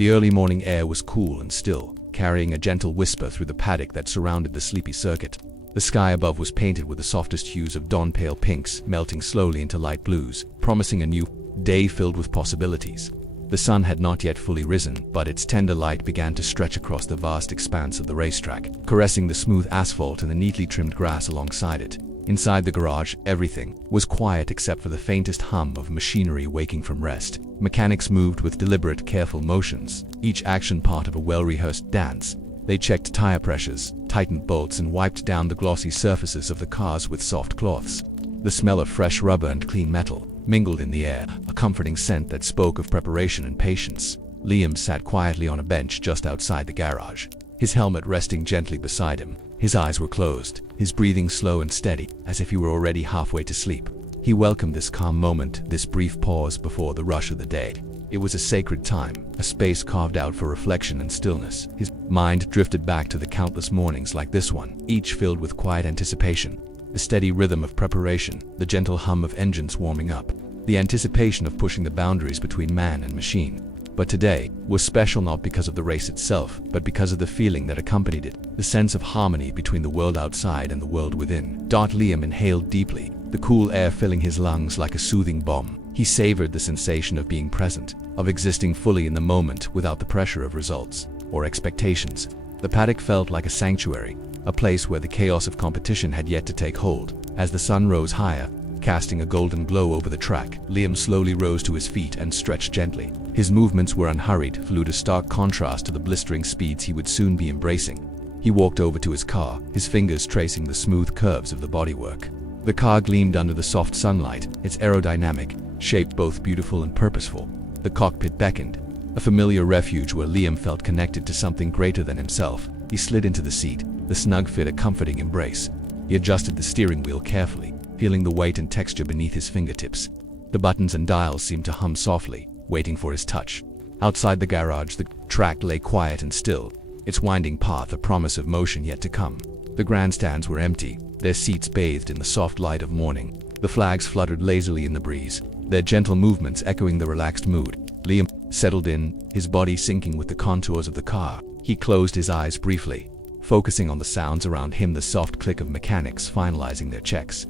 The early morning air was cool and still, carrying a gentle whisper through the paddock that surrounded the sleepy circuit. The sky above was painted with the softest hues of dawn pale pinks, melting slowly into light blues, promising a new day filled with possibilities. The sun had not yet fully risen, but its tender light began to stretch across the vast expanse of the racetrack, caressing the smooth asphalt and the neatly trimmed grass alongside it. Inside the garage, everything was quiet except for the faintest hum of machinery waking from rest. Mechanics moved with deliberate, careful motions, each action part of a well-rehearsed dance. They checked tire pressures, tightened bolts, and wiped down the glossy surfaces of the cars with soft cloths. The smell of fresh rubber and clean metal mingled in the air, a comforting scent that spoke of preparation and patience. Liam sat quietly on a bench just outside the garage, his helmet resting gently beside him. His eyes were closed, his breathing slow and steady, as if he were already halfway to sleep. He welcomed this calm moment, this brief pause before the rush of the day. It was a sacred time, a space carved out for reflection and stillness. His mind drifted back to the countless mornings like this one, each filled with quiet anticipation. The steady rhythm of preparation, the gentle hum of engines warming up, the anticipation of pushing the boundaries between man and machine. But today was special not because of the race itself, but because of the feeling that accompanied it, the sense of harmony between the world outside and the world within. Liam inhaled deeply, the cool air filling his lungs like a soothing balm. He savored the sensation of being present, of existing fully in the moment without the pressure of results or expectations. The paddock felt like a sanctuary, a place where the chaos of competition had yet to take hold. As the sun rose higher, casting a golden glow over the track, Liam slowly rose to his feet and stretched gently. His movements were unhurried, flew to stark contrast to the blistering speeds he would soon be embracing. He walked over to his car, his fingers tracing the smooth curves of the bodywork. The car gleamed under the soft sunlight, its aerodynamic shape both beautiful and purposeful. The cockpit beckoned, a familiar refuge where Liam felt connected to something greater than himself. He slid into the seat, the snug fit a comforting embrace. He adjusted the steering wheel carefully, feeling the weight and texture beneath his fingertips. The buttons and dials seemed to hum softly, waiting for his touch. Outside the garage, the track lay quiet and still, its winding path a promise of motion yet to come. The grandstands were empty, their seats bathed in the soft light of morning. The flags fluttered lazily in the breeze, their gentle movements echoing the relaxed mood. Liam settled in, his body syncing with the contours of the car. He closed his eyes briefly, focusing on the sounds around him, the soft click of mechanics finalizing their checks,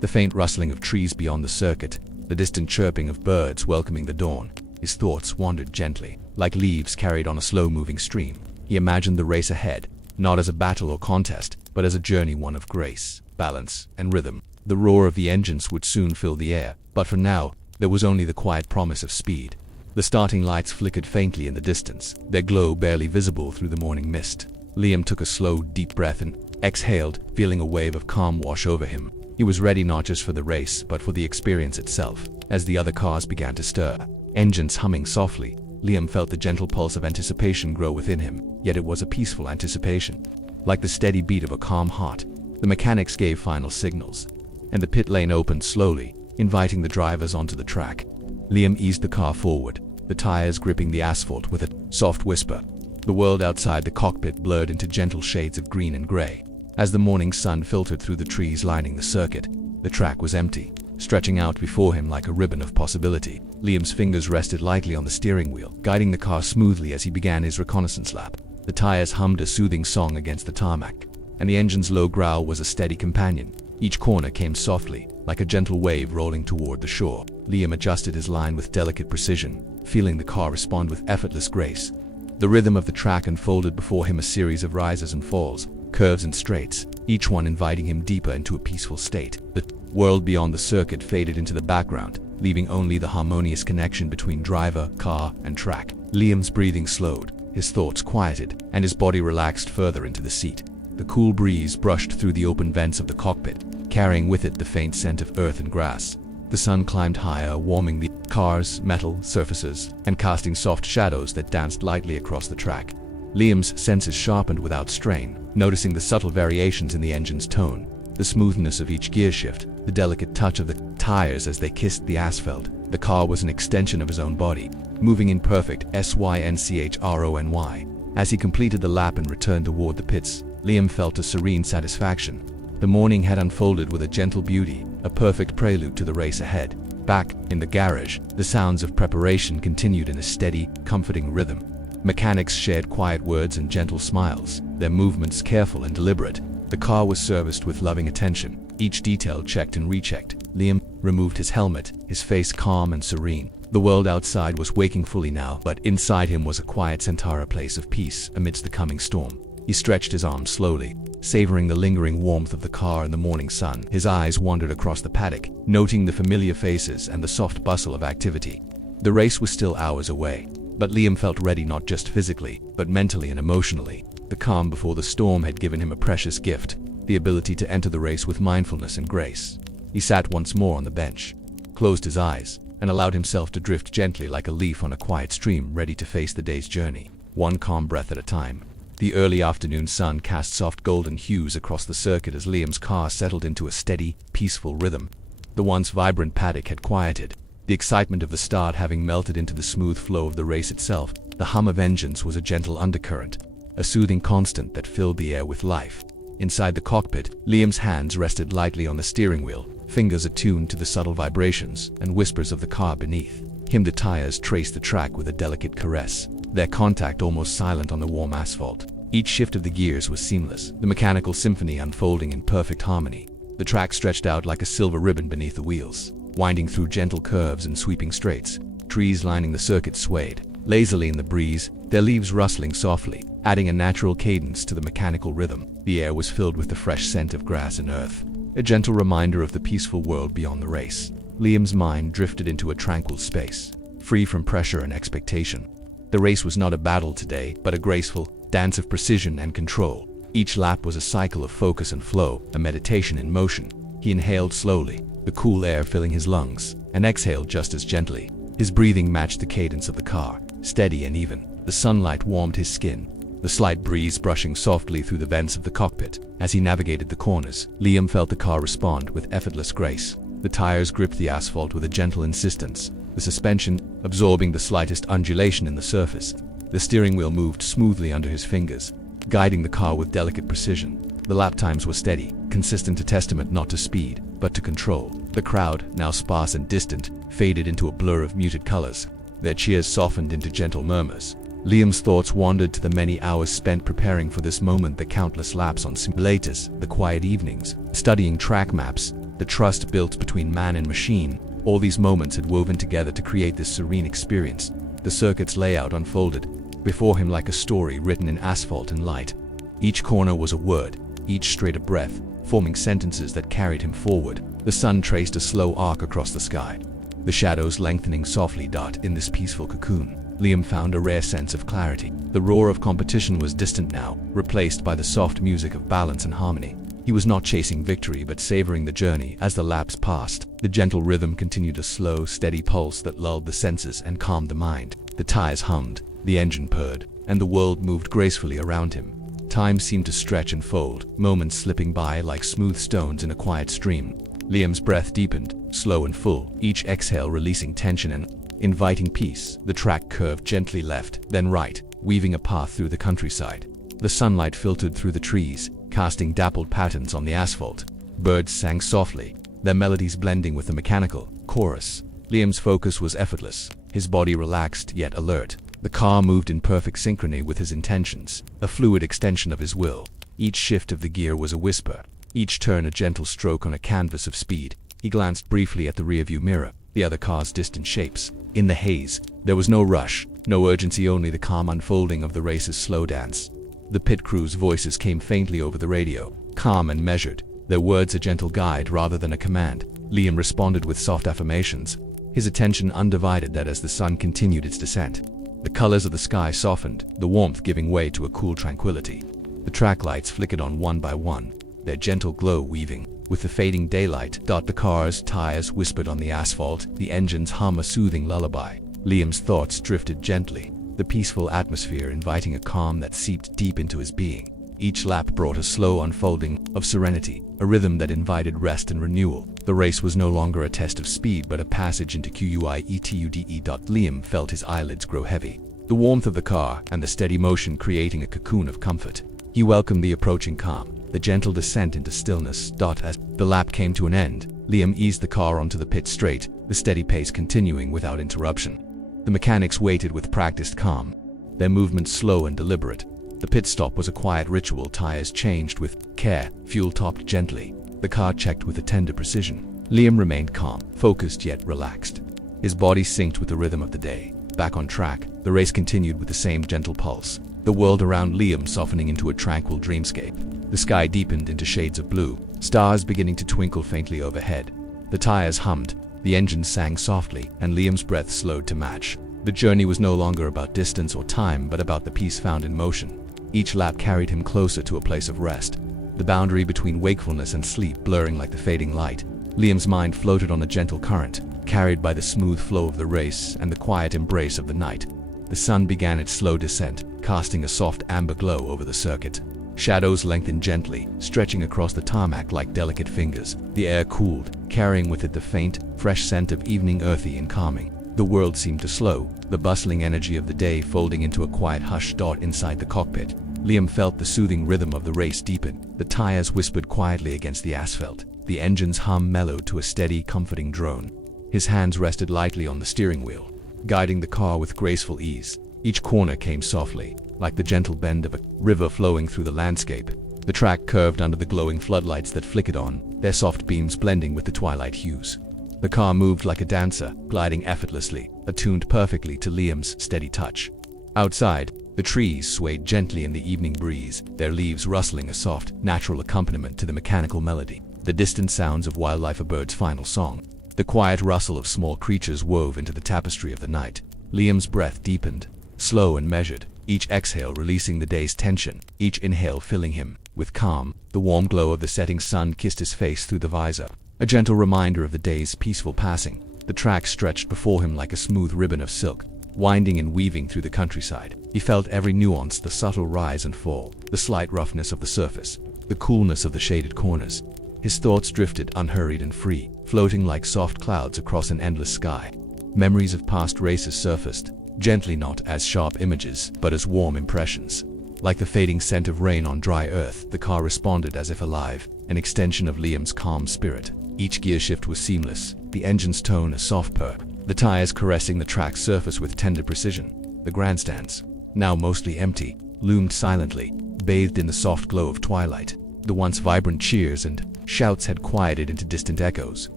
the faint rustling of trees beyond the circuit, the distant chirping of birds welcoming the dawn. His thoughts wandered gently, like leaves carried on a slow-moving stream. He imagined the race ahead, not as a battle or contest, but as a journey, one of grace, balance, and rhythm. The roar of the engines would soon fill the air, but for now, there was only the quiet promise of speed. The starting lights flickered faintly in the distance, their glow barely visible through the morning mist. Liam took a slow, deep breath and exhaled, feeling a wave of calm wash over him. He was ready not just for the race, but for the experience itself. As the other cars began to stir, engines humming softly, Liam felt the gentle pulse of anticipation grow within him, yet it was a peaceful anticipation. Like the steady beat of a calm heart, the mechanics gave final signals, and the pit lane opened slowly, inviting the drivers onto the track. Liam eased the car forward, the tires gripping the asphalt with a soft whisper. The world outside the cockpit blurred into gentle shades of green and gray. As the morning sun filtered through the trees lining the circuit, the track was empty, stretching out before him like a ribbon of possibility. Liam's fingers rested lightly on the steering wheel, guiding the car smoothly as he began his reconnaissance lap. The tires hummed a soothing song against the tarmac, and the engine's low growl was a steady companion. Each corner came softly, like a gentle wave rolling toward the shore. Liam adjusted his line with delicate precision, feeling the car respond with effortless grace. The rhythm of the track unfolded before him, a series of rises and falls, curves and straights, each one inviting him deeper into a peaceful state. The world beyond the circuit faded into the background, leaving only the harmonious connection between driver, car, and track. Liam's breathing slowed, his thoughts quieted, and his body relaxed further into the seat. The cool breeze brushed through the open vents of the cockpit, carrying with it the faint scent of earth and grass. The sun climbed higher, warming the car's metal surfaces and casting soft shadows that danced lightly across the track. Liam's senses sharpened without strain, noticing the subtle variations in the engine's tone, the smoothness of each gear shift, the delicate touch of the tires as they kissed the asphalt. The car was an extension of his own body, moving in perfect synchronY. As he completed the lap and returned toward the pits, Liam felt a serene satisfaction. The morning had unfolded with a gentle beauty, a perfect prelude to the race ahead. Back in the garage, the sounds of preparation continued in a steady, comforting rhythm. Mechanics shared quiet words and gentle smiles, their movements careful and deliberate. The car was serviced with loving attention, each detail checked and rechecked. Liam removed his helmet, his face calm and serene. The world outside was waking fully now, but inside him was a quiet Centaur place of peace amidst the coming storm. He stretched his arms slowly, savoring the lingering warmth of the car and the morning sun. His eyes wandered across the paddock, noting the familiar faces and the soft bustle of activity. The race was still hours away, but Liam felt ready not just physically, but mentally and emotionally. The calm before the storm had given him a precious gift, the ability to enter the race with mindfulness and grace. He sat once more on the bench, closed his eyes, and allowed himself to drift gently like a leaf on a quiet stream, ready to face the day's journey, one calm breath at a time. The early afternoon sun cast soft golden hues across the circuit as Liam's car settled into a steady, peaceful rhythm. The once vibrant paddock had quieted, the excitement of the start having melted into the smooth flow of the race itself. The hum of engines was a gentle undercurrent, a soothing constant that filled the air with life. Inside the cockpit, Liam's hands rested lightly on the steering wheel, fingers attuned to the subtle vibrations and whispers of the car beneath him. The tires traced the track with a delicate caress, their contact almost silent on the warm asphalt. Each shift of the gears was seamless, the mechanical symphony unfolding in perfect harmony. The track stretched out like a silver ribbon beneath the wheels, winding through gentle curves and sweeping straights. Trees lining the circuit swayed lazily in the breeze, their leaves rustling softly, adding a natural cadence to the mechanical rhythm. The air was filled with the fresh scent of grass and earth, a gentle reminder of the peaceful world beyond the race. Liam's mind drifted into a tranquil space, free from pressure and expectation. The race was not a battle today, but a graceful dance of precision and control. Each lap was a cycle of focus and flow, a meditation in motion. He inhaled slowly, the cool air filling his lungs, and exhaled just as gently. His breathing matched the cadence of the car, steady and even. The sunlight warmed his skin, the slight breeze brushing softly through the vents of the cockpit. As he navigated the corners, Liam felt the car respond with effortless grace. The tires gripped the asphalt with a gentle insistence, the suspension absorbing the slightest undulation in the surface. The steering wheel moved smoothly under his fingers, guiding the car with delicate precision. The lap times were steady, consistent, a testament not to speed, but to control. The crowd, now sparse and distant, faded into a blur of muted colors. Their cheers softened into gentle murmurs. Liam's thoughts wandered to the many hours spent preparing for this moment, the countless laps on simulators, the quiet evenings, studying track maps, the trust built between man and machine. All these moments had woven together to create this serene experience. The circuit's layout unfolded before him like a story written in asphalt and light. Each corner was a word, each straight a breath, forming sentences that carried him forward. The sun traced a slow arc across the sky, the shadows lengthening softly. In this peaceful cocoon, Liam found a rare sense of clarity. The roar of competition was distant now, replaced by the soft music of balance and harmony. He was not chasing victory but savoring the journey. As the laps passed, the gentle rhythm continued, a slow, steady pulse that lulled the senses and calmed the mind. The tires hummed, the engine purred, and the world moved gracefully around him. Time seemed to stretch and fold, moments slipping by like smooth stones in a quiet stream. Liam's breath deepened, slow and full, each exhale releasing tension and inviting peace. The track curved gently left, then right, weaving a path through the countryside. The sunlight filtered through the trees, casting dappled patterns on the asphalt. Birds sang softly, their melodies blending with the mechanical chorus. Liam's focus was effortless, his body relaxed yet alert. The car moved in perfect synchrony with his intentions, a fluid extension of his will. Each shift of the gear was a whisper, each turn a gentle stroke on a canvas of speed. He glanced briefly at the rearview mirror, the other car's distant shapes. In the haze, there was no rush, no urgency, only the calm unfolding of the race's slow dance. The pit crew's voices came faintly over the radio, calm and measured, their words a gentle guide rather than a command. Liam responded with soft affirmations, his attention undivided. As the sun continued its descent, the colors of the sky softened, the warmth giving way to a cool tranquility. The track lights flickered on one by one, their gentle glow weaving with the fading daylight. The car's tires whispered on the asphalt, the engines hum a soothing lullaby. Liam's thoughts drifted gently, the peaceful atmosphere inviting a calm that seeped deep into his being. Each lap brought a slow unfolding of serenity, a rhythm that invited rest and renewal. The race was no longer a test of speed but a passage into quiettude. Liam felt his eyelids grow heavy, the warmth of the car and the steady motion creating a cocoon of comfort. He welcomed the approaching calm, the gentle descent into stillness. As the lap came to an end, Liam eased the car onto the pit straight, the steady pace continuing without interruption. The mechanics waited with practiced calm, their movements slow and deliberate. The pit stop was a quiet ritual, tires changed with care, fuel topped gently. The car checked with a tender precision. Liam remained calm, focused yet relaxed. His body synced with the rhythm of the day. Back on track, the race continued with the same gentle pulse. The world around Liam softening into a tranquil dreamscape. The sky deepened into shades of blue, stars beginning to twinkle faintly overhead. The tires hummed, the engine sang softly, and Liam's breath slowed to match. The journey was no longer about distance or time, but about the peace found in motion. Each lap carried him closer to a place of rest, the boundary between wakefulness and sleep blurring like the fading light. Liam's mind floated on a gentle current, carried by the smooth flow of the race and the quiet embrace of the night. The sun began its slow descent, casting a soft amber glow over the circuit. Shadows lengthened gently, stretching across the tarmac like delicate fingers. The air cooled, carrying with it the faint, fresh scent of evening, earthy and calming. The world seemed to slow, the bustling energy of the day folding into a quiet hush dot inside the cockpit. Liam felt the soothing rhythm of the race deepen. The tires whispered quietly against the asphalt. The engine's hum mellowed to a steady, comforting drone. His hands rested lightly on the steering wheel, guiding the car with graceful ease. Each corner came softly, like the gentle bend of a river flowing through the landscape. The track curved under the glowing floodlights that flickered on, their soft beams blending with the twilight hues. The car moved like a dancer, gliding effortlessly, attuned perfectly to Liam's steady touch. Outside, the trees swayed gently in the evening breeze, their leaves rustling a soft, natural accompaniment to the mechanical melody. The distant sounds of wildlife, a bird's final song. The quiet rustle of small creatures wove into the tapestry of the night. Liam's breath deepened, slow and measured, each exhale releasing the day's tension, each inhale filling him with calm. The warm glow of the setting sun kissed his face through the visor, a gentle reminder of the day's peaceful passing. The track stretched before him like a smooth ribbon of silk, winding and weaving through the countryside. He felt every nuance, the subtle rise and fall, the slight roughness of the surface, the coolness of the shaded corners. His thoughts drifted unhurried and free, floating like soft clouds across an endless sky. Memories of past races surfaced, gently, not as sharp images, but as warm impressions. Like the fading scent of rain on dry earth, the car responded as if alive, an extension of Liam's calm spirit. Each gear shift was seamless, the engine's tone a soft purr, the tires caressing the track's surface with tender precision. The grandstands, now mostly empty, loomed silently, bathed in the soft glow of twilight. The once vibrant cheers and shouts had quieted into distant echoes,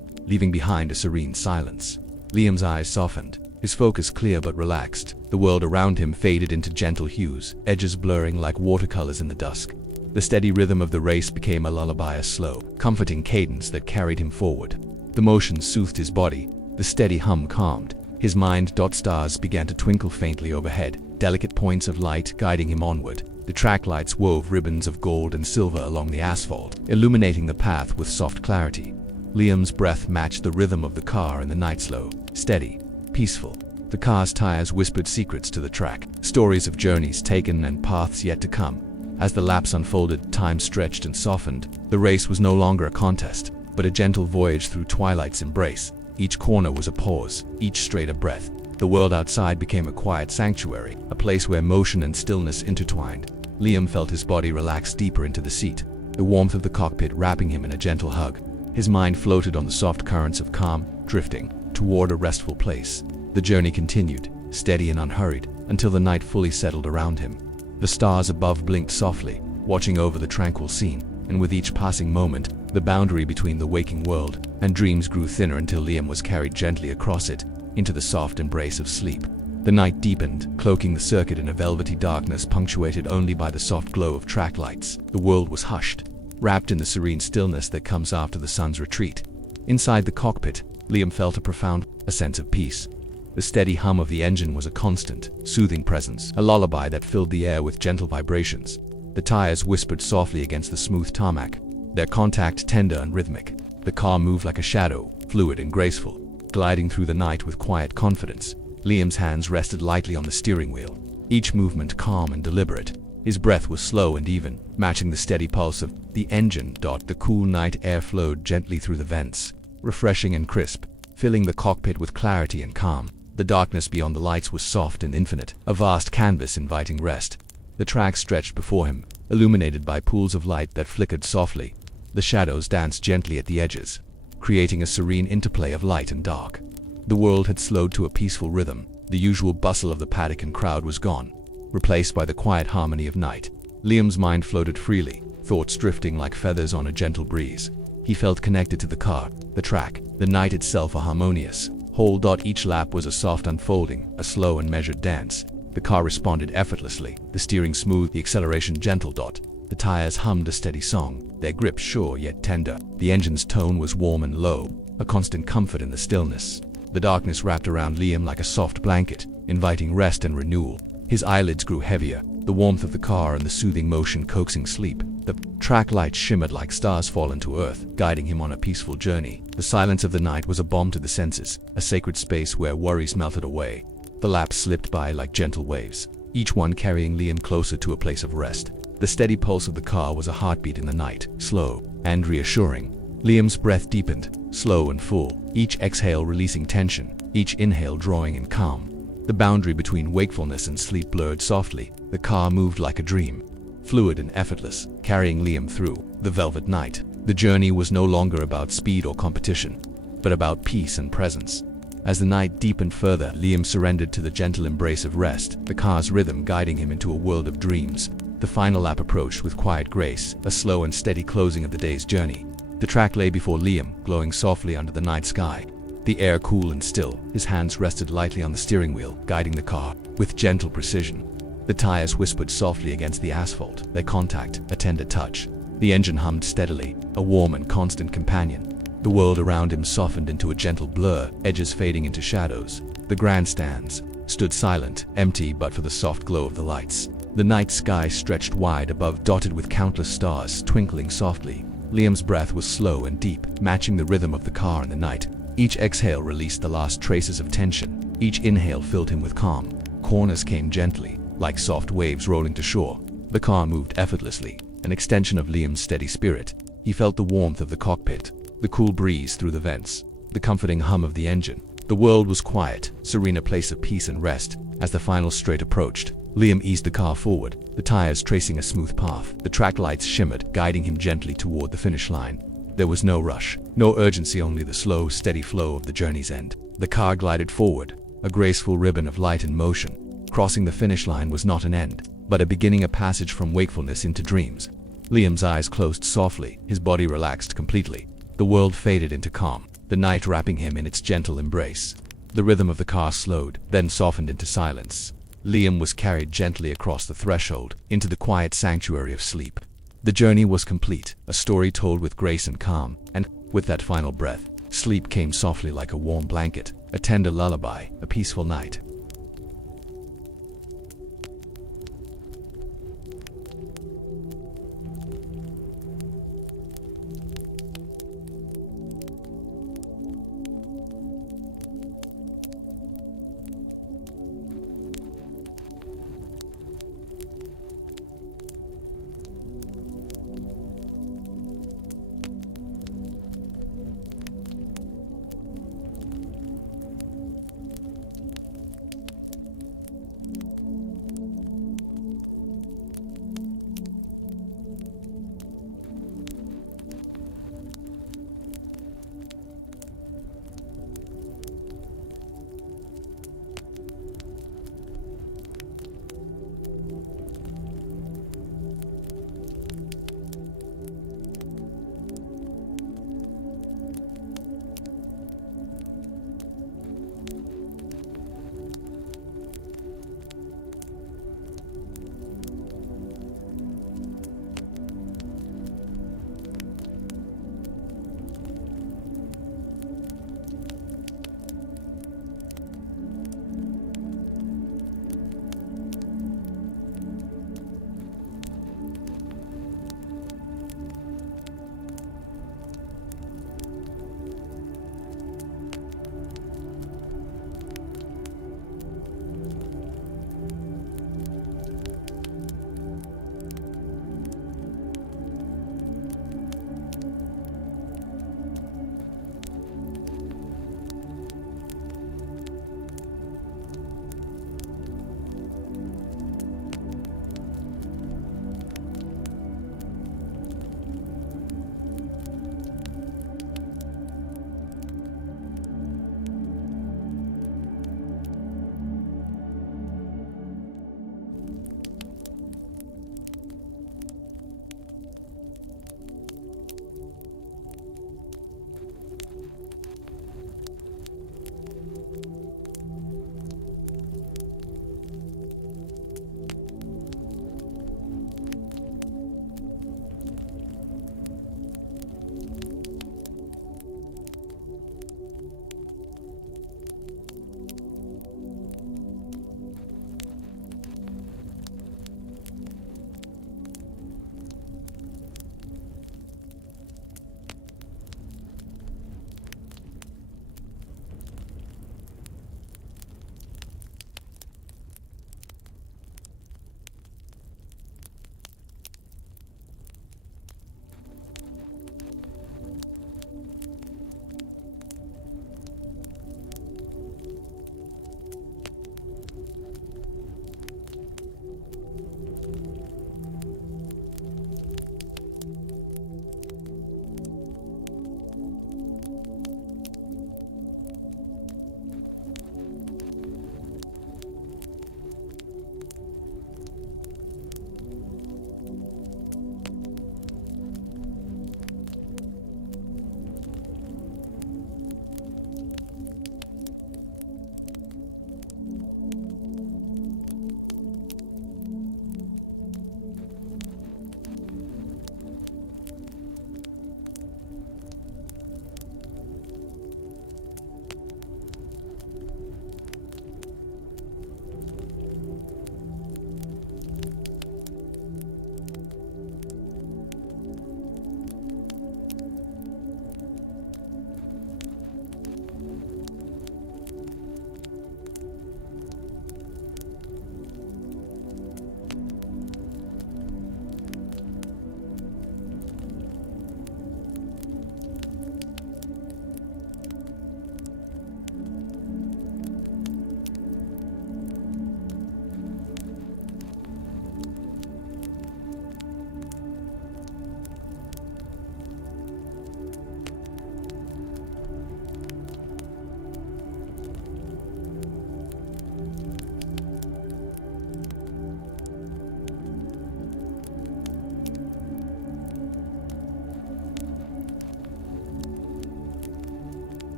leaving behind a serene silence. Liam's eyes softened, his focus clear but relaxed. The world around him faded into gentle hues, edges blurring like watercolors in the dusk. The steady rhythm of the race became a lullaby, a slow, comforting cadence that carried him forward. The motion soothed his body, the steady hum calmed his mind. Stars began to twinkle faintly overhead, delicate points of light guiding him onward. The track lights wove ribbons of gold and silver along the asphalt, illuminating the path with soft clarity. Liam's breath matched the rhythm of the car in the night, slow, steady, peaceful. The car's tires whispered secrets to the track, stories of journeys taken and paths yet to come. As the laps unfolded, time stretched and softened. The race was no longer a contest, but a gentle voyage through twilight's embrace. Each corner was a pause, each straight a breath. The world outside became a quiet sanctuary, a place where motion and stillness intertwined. Liam felt his body relax deeper into the seat, the warmth of the cockpit wrapping him in a gentle hug. His mind floated on the soft currents of calm, drifting toward a restful place. The journey continued, steady and unhurried, until the night fully settled around him. The stars above blinked softly, watching over the tranquil scene, and with each passing moment, the boundary between the waking world and dreams grew thinner until Liam was carried gently across it, into the soft embrace of sleep. The night deepened, cloaking the circuit in a velvety darkness punctuated only by the soft glow of track lights. The world was hushed, wrapped in the serene stillness that comes after the sun's retreat. Inside the cockpit, Liam felt a sense of peace. The steady hum of the engine was a constant, soothing presence, a lullaby that filled the air with gentle vibrations. The tires whispered softly against the smooth tarmac, their contact tender and rhythmic. The car moved like a shadow, fluid and graceful, gliding through the night with quiet confidence. Liam's hands rested lightly on the steering wheel, each movement calm and deliberate. His breath was slow and even, matching the steady pulse of the engine. The cool night air flowed gently through the vents, refreshing and crisp, filling the cockpit with clarity and calm. The darkness beyond the lights was soft and infinite, a vast canvas inviting rest. The track stretched before him, illuminated by pools of light that flickered softly. The shadows danced gently at the edges, creating a serene interplay of light and dark. The world had slowed to a peaceful rhythm. The usual bustle of the paddock and crowd was gone. replaced by the quiet harmony of night. Liam's mind floated freely, thoughts drifting like feathers on a gentle breeze. He felt connected to the car, the track, the night itself a harmonious whole. Each lap was a soft unfolding, a slow and measured dance. The car responded effortlessly, the steering smooth, the acceleration gentle. The tires hummed a steady song, their grip sure yet tender. The engine's tone was warm and low, a constant comfort in the stillness. The darkness wrapped around Liam like a soft blanket, inviting rest and renewal. His eyelids grew heavier, the warmth of the car and the soothing motion coaxing sleep. The track lights shimmered like stars fallen to earth, guiding him on a peaceful journey. The silence of the night was a balm to the senses, a sacred space where worries melted away. The laps slipped by like gentle waves, each one carrying Liam closer to a place of rest. The steady pulse of the car was a heartbeat in the night, slow and reassuring. Liam's breath deepened, slow and full, each exhale releasing tension, each inhale drawing in calm. The boundary between wakefulness and sleep blurred softly. The car moved like a dream, fluid and effortless, carrying Liam through the velvet night. The journey was no longer about speed or competition, but about peace and presence. As the night deepened further, Liam surrendered to the gentle embrace of rest, the car's rhythm guiding him into a world of dreams. The final lap approached with quiet grace, a slow and steady closing of the day's journey. The track lay before Liam, glowing softly under the night sky. The air cool and still, his hands rested lightly on the steering wheel, guiding the car with gentle precision. The tires whispered softly against the asphalt, their contact a tender touch. The engine hummed steadily, a warm and constant companion. The world around him softened into a gentle blur, edges fading into shadows. The grandstands stood silent, empty but for the soft glow of the lights. The night sky stretched wide above, dotted with countless stars twinkling softly. Liam's breath was slow and deep, matching the rhythm of the car and the night. Each exhale released the last traces of tension. Each inhale filled him with calm. Corners came gently, like soft waves rolling to shore. The car moved effortlessly, an extension of Liam's steady spirit. He felt the warmth of the cockpit, the cool breeze through the vents, the comforting hum of the engine. The world was quiet, serene, a place of peace and rest. As the final straight approached, Liam eased the car forward, the tires tracing a smooth path. The track lights shimmered, guiding him gently toward the finish line. There was no rush, no urgency, only the slow, steady flow of the journey's end. The car glided forward, a graceful ribbon of light and motion. Crossing the finish line was not an end, but a beginning, a passage from wakefulness into dreams. Liam's eyes closed softly, his body relaxed completely. The world faded into calm, the night wrapping him in its gentle embrace. The rhythm of the car slowed, then softened into silence. Liam was carried gently across the threshold, into the quiet sanctuary of sleep. The journey was complete, a story told with grace and calm, and, with that final breath, sleep came softly like a warm blanket, a tender lullaby, a peaceful night.